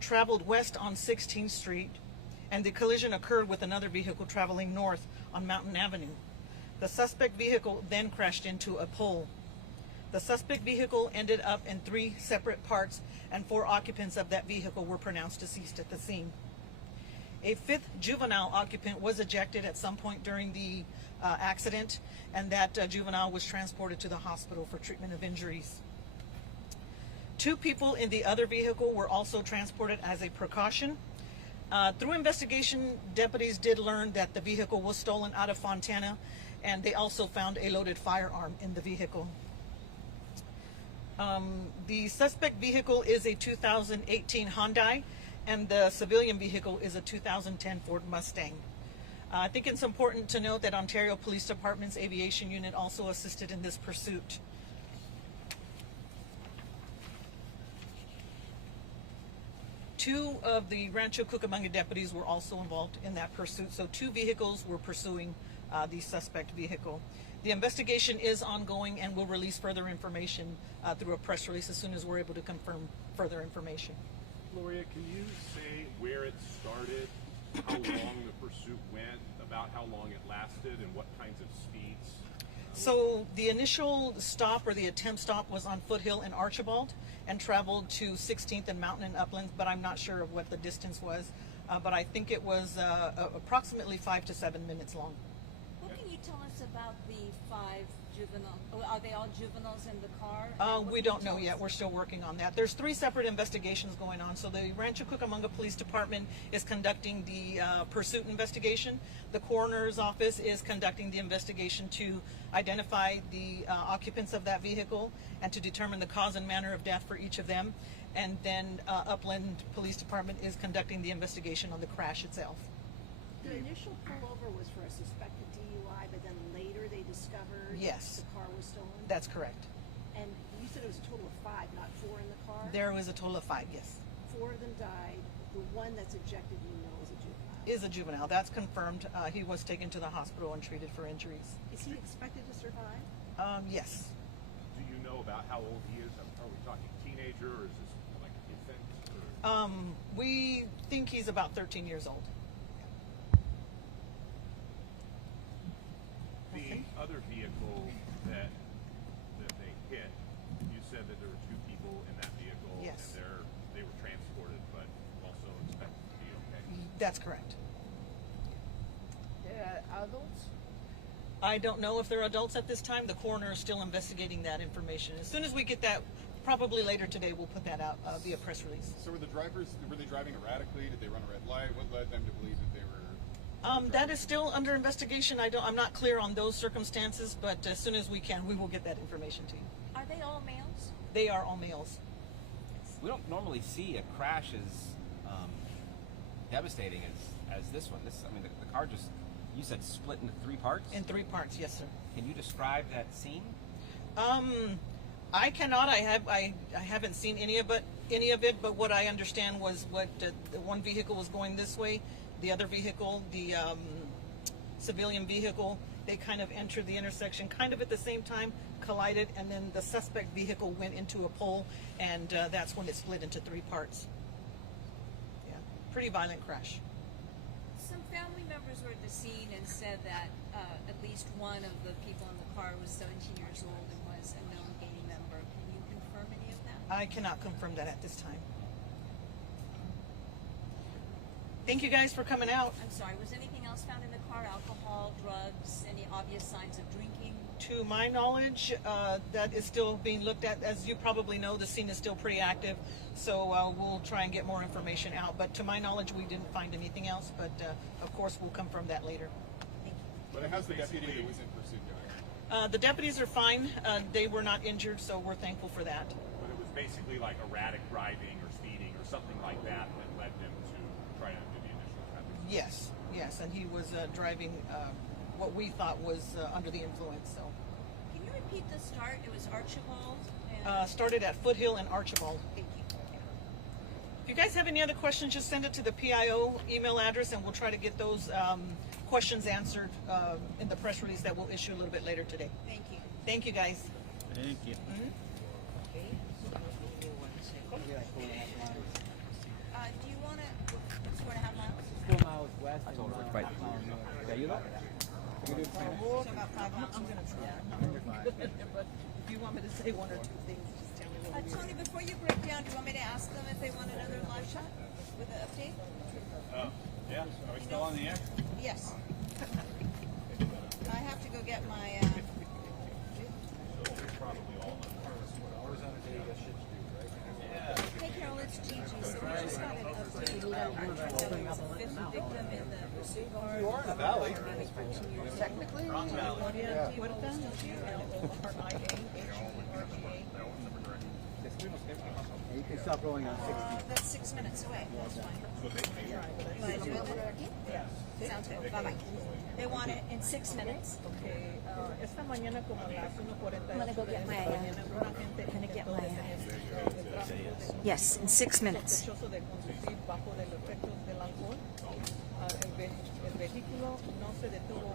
traveled west on 16th Street, and the collision occurred with another vehicle traveling north on Mountain Avenue. The suspect vehicle then crashed into a pole. The suspect vehicle ended up in 3 separate parts, and 4 occupants of that vehicle were pronounced deceased at the scene. A 5th juvenile occupant was ejected at some point during the accident, and that juvenile was transported to the hospital for treatment of injuries. 2 people in the other vehicle were also transported as a precaution. Through investigation, deputies did learn that the vehicle was stolen out of Fontana, and they also found a loaded firearm in the vehicle. The suspect vehicle is a 2018 Hyundai, and the civilian vehicle is a 2010 Ford Mustang. I think it's important to note that Ontario Police Department's aviation unit also assisted in this pursuit. Two of the Rancho Cucamonga deputies were also involved in that pursuit, so 2 vehicles were pursuing the suspect vehicle. The investigation is ongoing, and we'll release further information through a press release as soon as we're able to confirm further information. Gloria, can you say where it started, how long the pursuit went, about how long it lasted, and what kinds of speeds? So the initial stop, or the attempt stop, was on Foothill and Archibald, and traveled to 16th and Mountain and Upland, but I'm not sure of what the distance was. But I think it was approximately 5 to 7 minutes long. What can you tell us about the 5 juveniles? Are they all juveniles in the car? We don't know yet. We're still working on that. There's 3 separate investigations going on. So the Rancho Cucamonga Police Department is conducting the pursuit investigation. The coroner's office is conducting the investigation to identify the occupants of that vehicle and to determine the cause and manner of death for each of them. And then Upland Police Department is conducting the investigation on the crash itself. The initial pullover was for a suspected DUI, but then later they discovered Yes. the car was stolen? That's correct. And you said it was a total of 5, not 4 in the car? There was a total of 5, yes. 4 of them died. The one that's ejected, you know, is a juvenile. Is a juvenile. That's confirmed. He was taken to the hospital and treated for injuries. Is he expected to survive? Yes. Do you know about how old he is? Are we talking teenager, or is this like infant? Or? We think he's about 13 years old. The other vehicle that they hit, you said that there were 2 people in that vehicle, Yes. and they were transported, but also expected to be okay. That's correct. They're adults? I don't know if they're adults at this time. The coroner is still investigating that information. As soon as we get that, probably later today, we'll put that out via press release. So were they driving erratically? Did they run a red light? What led them to believe that they were? That is still under investigation. I'm not clear on those circumstances, but as soon as we can, we will get that information to you. Are they all males? They are all males. We don't normally see a crash as devastating as this one. I mean, the car just, you said, split into 3 parts? In 3 parts, yes, sir. Can you describe that scene? I cannot. I haven't seen any of it. But what I understand was the one vehicle was going this way, the other vehicle, the civilian vehicle, they kind of entered the intersection kind of at the same time, collided, and then the suspect vehicle went into a pole, and that's when it split into 3 parts. Yeah, pretty violent crash. Some family members were at the scene and said that at least one of the people in the car was 17 years old and was a known gang member. Can you confirm any of that? I cannot confirm that at this time. Thank you guys for coming out. I'm sorry, was anything else found in the car? Alcohol, drugs, any obvious signs of drinking? To my knowledge, that is still being looked at. As you probably know, the scene is still pretty active, so we'll try and get more information out. But to my knowledge, we didn't find anything else, but of course we'll confirm that later. Thank you. But how's the deputy that was in pursuit going? The deputies are fine. They were not injured, so we're thankful for that. But it was basically like erratic driving or speeding or something like that led them to try to do the initial traffic. Yes, and he was driving what we thought was under the influence. So Can you repeat the start? It was Archibald? And started at Foothill and Archibald. thank you. If you guys have any other questions, just send it to the PIO email address, and we'll try to get those questions answered in the press release that we'll issue a little bit later today. Thank you. Thank you, guys. Thank you. favor. So about 5 laps. I'm gonna try. You're fine. But if you want me to say one or two things, just tell me what it is. Tony, before you break down, do you want me to ask them if they want another live shot with an update? Yeah. Are we still on the air? Yes. I have to go get my. Hey Carol, it's Gigi. So we just got an update. There was a fifth victim in the pursuit car. You are in the valley. Technically, Claudia Puerta, L-O-R-I-A-H-E-R-G-A. You can stop rolling on 60. That's 6 minutes away. That's fine. Can I do it? Sounds good. Bye bye. They want it in 6 minutes. Okay, esta mañana como a las 1:40 I'm gonna go get my, una gente gonna get intentó my, detener el tráfico de Yes, in 6 minutes. sospechoso de conducir bajo los efectos del alcohol. El vehículo no se detuvo